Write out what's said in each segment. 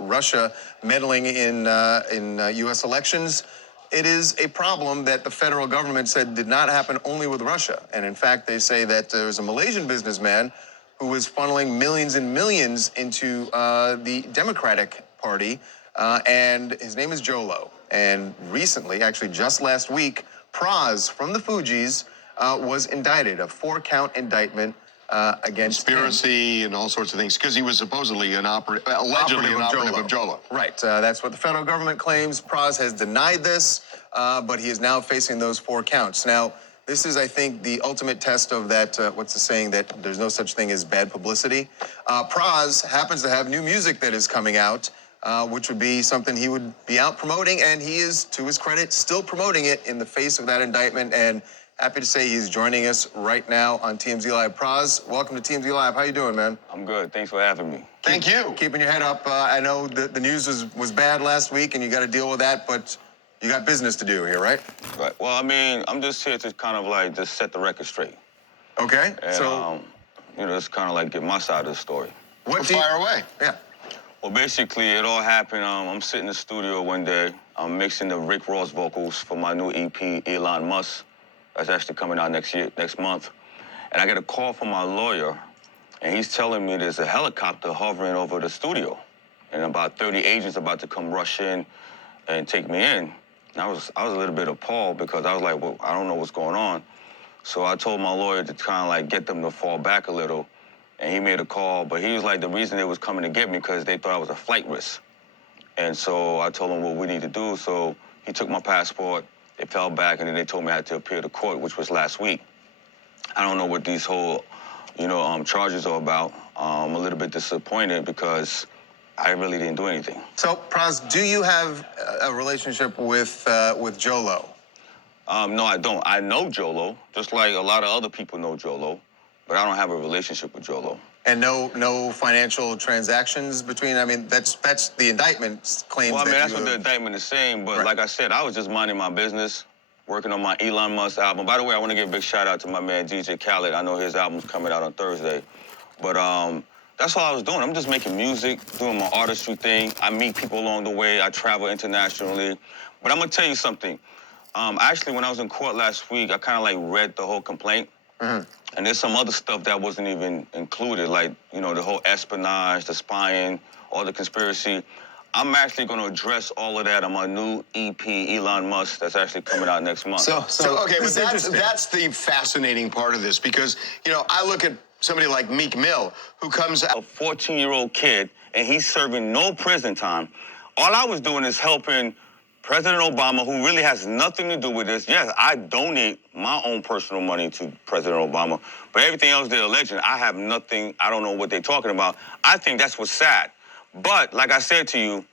Russia meddling in U.S. elections. It is a problem that the federal government said did not happen only with Russia. And in fact, they say that there was a Malaysian businessman who was funneling millions and millions into the Democratic Party, and his name is Jolo. And recently, actually just last week, Pras from the Fugees was indicted, a 4-count indictment against conspiracy and all sorts of things, because he was supposedly allegedly an operative of Jolo. Right, that's what the federal government claims. Pras has denied this, but he is now facing those 4 counts. Now, this is, I think, the ultimate test of that, what's the saying, that there's no such thing as bad publicity. Pras happens to have new music that is coming out, which would be something he would be out promoting, and he is, to his credit, still promoting it in the face of that indictment. And happy to say he's joining us right now on TMZ Live. Pras, welcome to TMZ Live. How you doing, man? I'm good. Thanks for having me. Thank you. Keeping your head up. I know the news was bad last week, and you got to deal with that, but you got business to do here, right? Right. Well, I mean, I'm just here to kind of like just set the record straight. Okay. And, so, you know, just kind of like get my side of the story. Fire away. Yeah. Well, basically, it all happened. I'm sitting in the studio one day. I'm mixing the Rick Ross vocals for my new EP, Elon Musk. That's actually coming out next month. And I get a call from my lawyer, and he's telling me there's a helicopter hovering over the studio, and about 30 agents about to come rush in and take me in. And I was a little bit appalled because I was like, well, I don't know what's going on. So I told my lawyer to kind of like get them to fall back a little, and he made a call. But he was like, the reason they was coming to get me because they thought I was a flight risk. And so I told him what we need to do. So he took my passport. They fell back, and then they told me I had to appear to court, which was last week. I don't know what these whole, charges are about. I'm a little bit disappointed because I really didn't do anything. So, Pras, do you have a relationship with Jolo? No, I don't. I know Jolo, just like a lot of other people know Jolo, but I don't have a relationship with Jolo. And no financial transactions between, I mean, that's the indictment claims. Well, I mean, that's what the indictment is saying, but like I said, I was just minding my business, working on my Elon Musk album. By the way, I want to give a big shout out to my man, DJ Khaled. I know his album's coming out on Thursday, but that's all I was doing. I'm just making music, doing my artistry thing. I meet people along the way. I travel internationally. But I'm going to tell you something. Actually, when I was in court last week, I kind of like read the whole complaint. Mm-hmm. And there's some other stuff that wasn't even included, like, the whole espionage, the spying, all the conspiracy. I'm actually going to address all of that on my new EP, Elon Musk, that's actually coming out next month. So okay, but that's the fascinating part of this, because, I look at somebody like Meek Mill, who comes out. A 14-year-old kid, and he's serving no prison time. All I was doing is helping President Obama, who really has nothing to do with this. Yes, I donate my own personal money to President Obama, but everything else they're alleging, I have nothing. I don't know what they're talking about. I think that's what's sad. But like I said to you,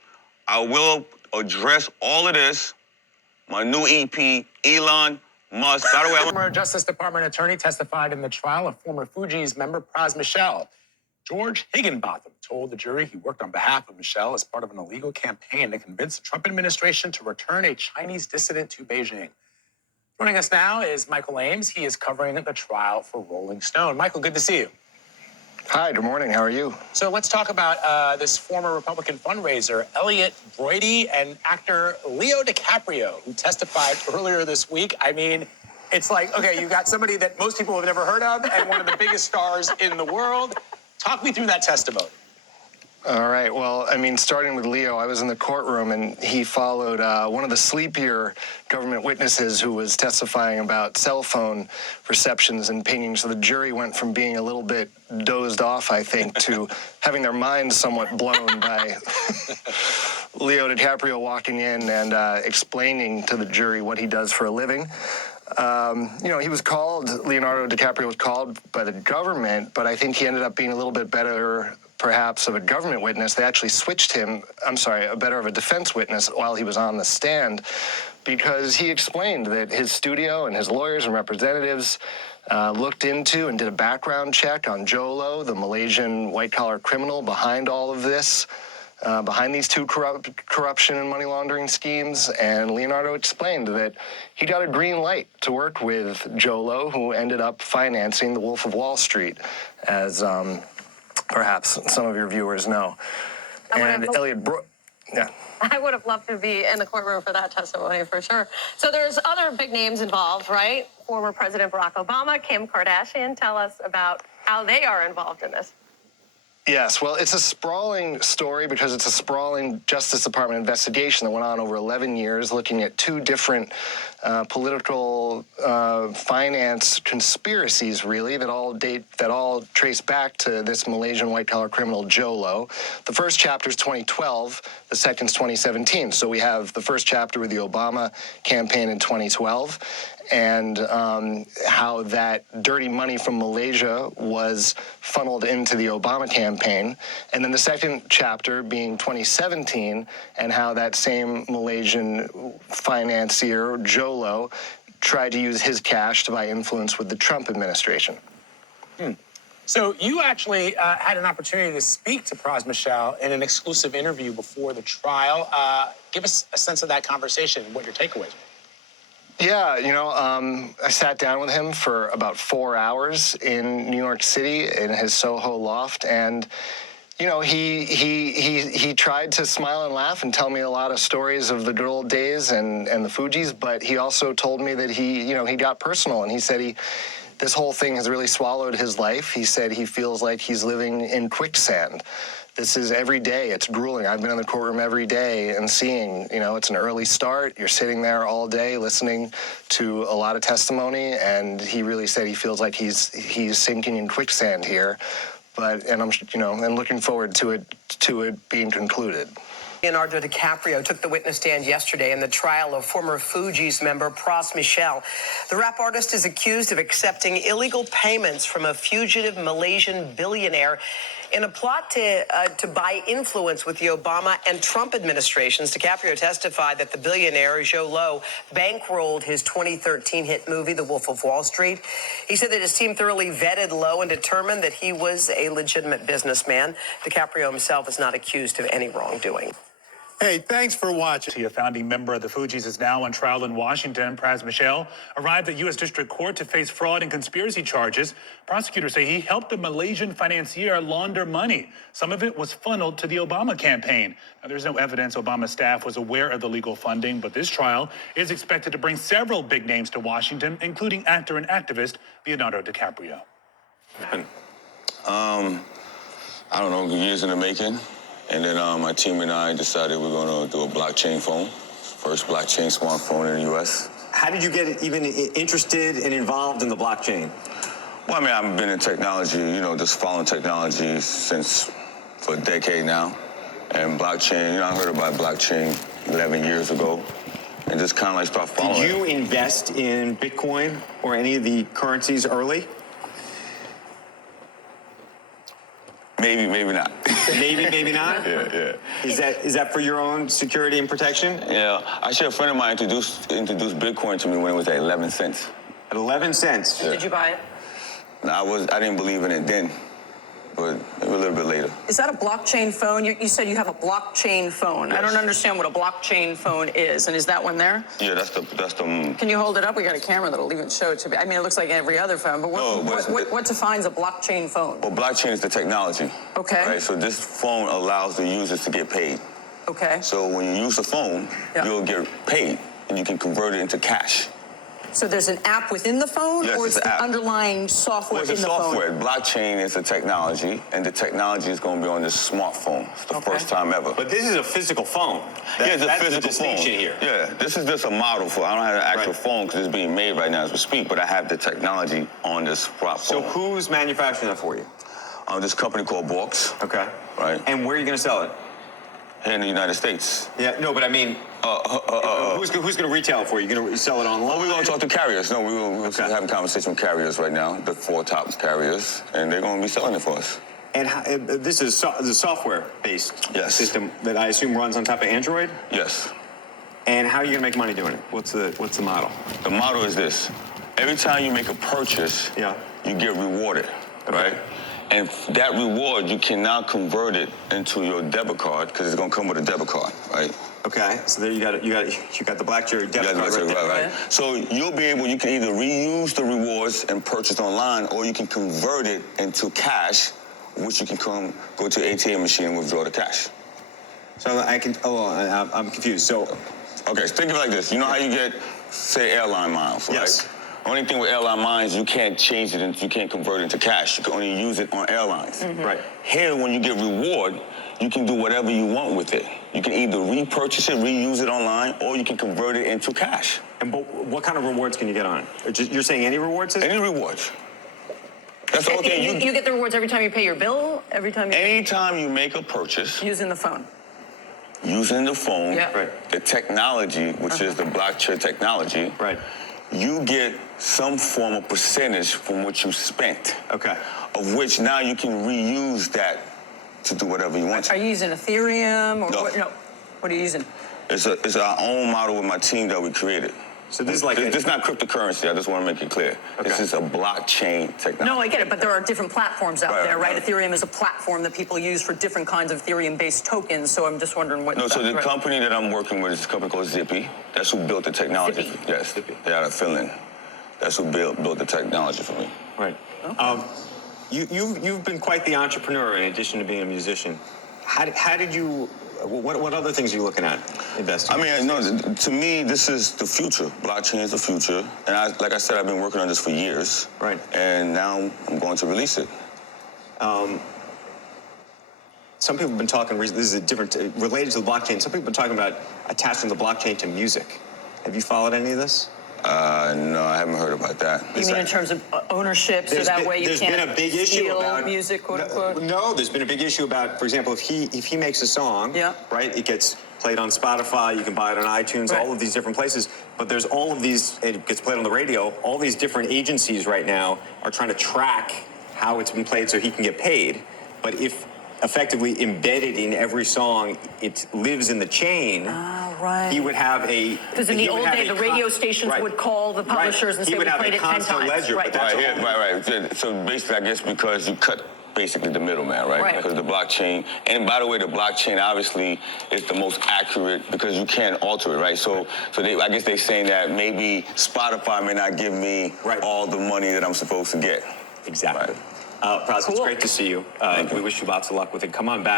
I will address all of this. My new EP, Elon Musk. By the way, former Justice Department attorney testified in the trial of former Fugees member Pras Michel. George Higginbotham told the jury he worked on behalf of Michel as part of an illegal campaign to convince the Trump administration to return a Chinese dissident to Beijing. Joining us now is Michael Ames. He is covering the trial for Rolling Stone. Michael, good to see you. Hi, good morning. How are you? So let's talk about this former Republican fundraiser, Elliot Broidy, and actor Leo DiCaprio, who testified earlier this week. I mean, it's like, okay, you got somebody that most people have never heard of and one of the biggest stars in the world. Talk me through that testimony. All right. Well, I mean, starting with Leo, I was in the courtroom, and he followed one of the sleepier government witnesses who was testifying about cell phone receptions and pinging. So the jury went from being a little bit dozed off, I think, to having their minds somewhat blown by Leo DiCaprio walking in and explaining to the jury what he does for a living. He was called, Leonardo DiCaprio was called by the government, but I think he ended up being a little bit better, perhaps, of a government witness. They actually switched him, better of a defense witness while he was on the stand, because he explained that his studio and his lawyers and representatives looked into and did a background check on Jolo, the Malaysian white-collar criminal behind all of this. Behind these two corruption and money laundering schemes, and Leonardo explained that he got a green light to work with Jolo, who ended up financing the Wolf of Wall Street, as perhaps some of your viewers know. And Elliot yeah. I would have loved to be in the courtroom for that testimony for sure. So there's other big names involved, right? Former President Barack Obama, Kim Kardashian. Tell us about how they are involved in this. Yes, well, it's a sprawling story because it's a sprawling Justice Department investigation that went on over 11 years, looking at two different political finance conspiracies, really, that all trace back to this Malaysian white-collar criminal, Joe Low. The first chapter is 2012, the second's 2017. So we have the first chapter with the Obama campaign in 2012, and how that dirty money from Malaysia was funneled into the Obama campaign. And then the second chapter being 2017, and how that same Malaysian financier, Jolo, tried to use his cash to buy influence with the Trump administration. So you actually had an opportunity to speak to Pras Michel in an exclusive interview before the trial. Give us a sense of that conversation and what your takeaways were. Yeah, I sat down with him for about 4 hours in New York City in his Soho loft, and he tried to smile and laugh and tell me a lot of stories of the good old days and the Fugees, but he also told me that he got personal, and he said this whole thing has really swallowed his life. He said he feels like he's living in quicksand. This is every day. It's grueling. I've been in the courtroom every day and seeing, it's an early start. You're sitting there all day listening to a lot of testimony, and he really said he feels like he's sinking in quicksand here. And I'm looking forward to it being concluded. Leonardo DiCaprio took the witness stand yesterday in the trial of former Fugees member Pras Michel. The rap artist is accused of accepting illegal payments from a fugitive Malaysian billionaire in a plot to buy influence with the Obama and Trump administrations. DiCaprio testified that the billionaire, Joe Low, bankrolled his 2013 hit movie, The Wolf of Wall Street. He said that his team thoroughly vetted Low and determined that he was a legitimate businessman. DiCaprio himself is not accused of any wrongdoing. Hey, thanks for watching. A founding member of the Fugees is now on trial in Washington. Pras Michel arrived at U.S. District Court to face fraud and conspiracy charges. Prosecutors say he helped the Malaysian financier launder money. Some of it was funneled to the Obama campaign. Now, there's no evidence Obama staff was aware of the legal funding, but this trial is expected to bring several big names to Washington, including actor and activist Leonardo DiCaprio. I don't know, years in the making. And then my team and I decided we're going to do a blockchain phone, first blockchain smartphone in the U.S. How did you get even interested and involved in the blockchain? Well, I've been in technology, just following technology for a decade now. And blockchain, I heard about blockchain 11 years ago and just kind of start following. Did you invest in Bitcoin or any of the currencies early? Maybe, maybe not. Maybe not? Yeah. Is that for your own security and protection? Yeah. Actually, a friend of mine introduced Bitcoin to me when it was at 11 cents. At 11 cents? Yeah. Did you buy it? No, I didn't believe in it then, but maybe a little bit later. Is that a blockchain phone? You said you have a blockchain phone. Yes. I don't understand what a blockchain phone is. And is that one there? Yeah, that's the. Can you hold it up? We got a camera that'll even show it to me. It looks like every other phone, but what defines a blockchain phone? Well, blockchain is the technology. Okay. Right, so this phone allows the users to get paid. Okay. So when you use the phone, you'll get paid, and you can convert it into cash. So there's an app within the phone, Yes, or it's the app. Underlying software Well, it's in a the software. phone? Blockchain is a technology, and the technology is going to be on this smartphone. It's the first time ever. But this is a physical phone. It's a That's physical the distinction phone. here. Yeah, this is just a model for. I don't have an actual phone because it's being made right now as we speak, but I have the technology on this phone. So who's manufacturing that for you? This company called Box. Okay. Right. And where are you going to sell it? Here in the United States. Yeah, no, but who's going to retail it for you? You're going to sell it online? Oh, we're going to talk to carriers. No, we're having a conversation with carriers right now, the 4 top carriers, and they're going to be selling it for us. And this is the software-based system that I assume runs on top of Android? Yes. And how are you going to make money doing it? What's the model? The model is this. Every time you make a purchase, you get rewarded, right? And that reward, you can now convert it into your debit card because it's going to come with a debit card, right? Okay, so there you got the Blackberry debit card right there. Right. So you can either reuse the rewards and purchase online, or you can convert it into cash, which you can go to an ATM machine and withdraw the cash. So I can. I'm confused. So, okay, think of it like this. You know how you get, say, airline miles, right? Yes. Only thing with airline miles, you can't change it, and you can't convert it into cash. You can only use it on airlines. Right. Here, when you get reward, you can do whatever you want with it. You can either repurchase it, reuse it online, or you can convert it into cash. And what kind of rewards can you get on it? You're saying any rewards? Any rewards. That's the whole thing. You get the rewards every time you pay your bill, every time you... Anytime you make a purchase, Using the phone. using the phone, Yeah. Right. the technology, which is the blockchain technology, Right. you get some form of percentage from what you spent. Okay. Of which now you can reuse that to do whatever you want to. Are you using Ethereum or No. what? No. What are you using? It's our own model with my team that we created. So this is like this is not cryptocurrency. I just want to make it clear. Okay. This is a blockchain technology. No, I get it, but there are different platforms out Right, there, right? right. Ethereum is a platform that people use for different kinds of Ethereum-based tokens, so I'm just wondering what... No, so the right. company that I'm working with is a company called Zippy. That's who built the technology. Zippy. Yes, they're out of Finland. That's who built the technology for me. Right. You've been quite the entrepreneur in addition to being a musician. How did you? What other things are you looking at investing? I mean, no, to me, this is the future. Blockchain is the future. And like I said, I've been working on this for years. Right. And now I'm going to release it. Some people have been talking. This is a different related to the blockchain. Some people have been talking about attaching the blockchain to music. Have you followed any of this? No, I haven't heard about that. You mean in terms of ownership, so that way you there's can't been a big issue steal about music, quote unquote? No, there's been a big issue about, for example, if he makes a song, Yeah. right, it gets played on Spotify, you can buy it on iTunes, Right. all of these different places, but there's all of these, it gets played on the radio, all these different agencies right now are trying to track how it's been played so he can get paid, but if effectively embedded in every song, it lives in the chain. Right. He would have a... Because in the old day, the radio stations would call the publishers and say, we played it 10 times. Ledger, Right. but that's Right. So basically, I guess because you cut basically the middleman, right? Right. Because the blockchain, and by the way, the blockchain obviously is the most accurate because you can't alter it, right? So I guess they're saying that maybe Spotify may not give me all the money that I'm supposed to get. Exactly. Right. Pras, it's great to see you. We wish you lots of luck with it. Come on back.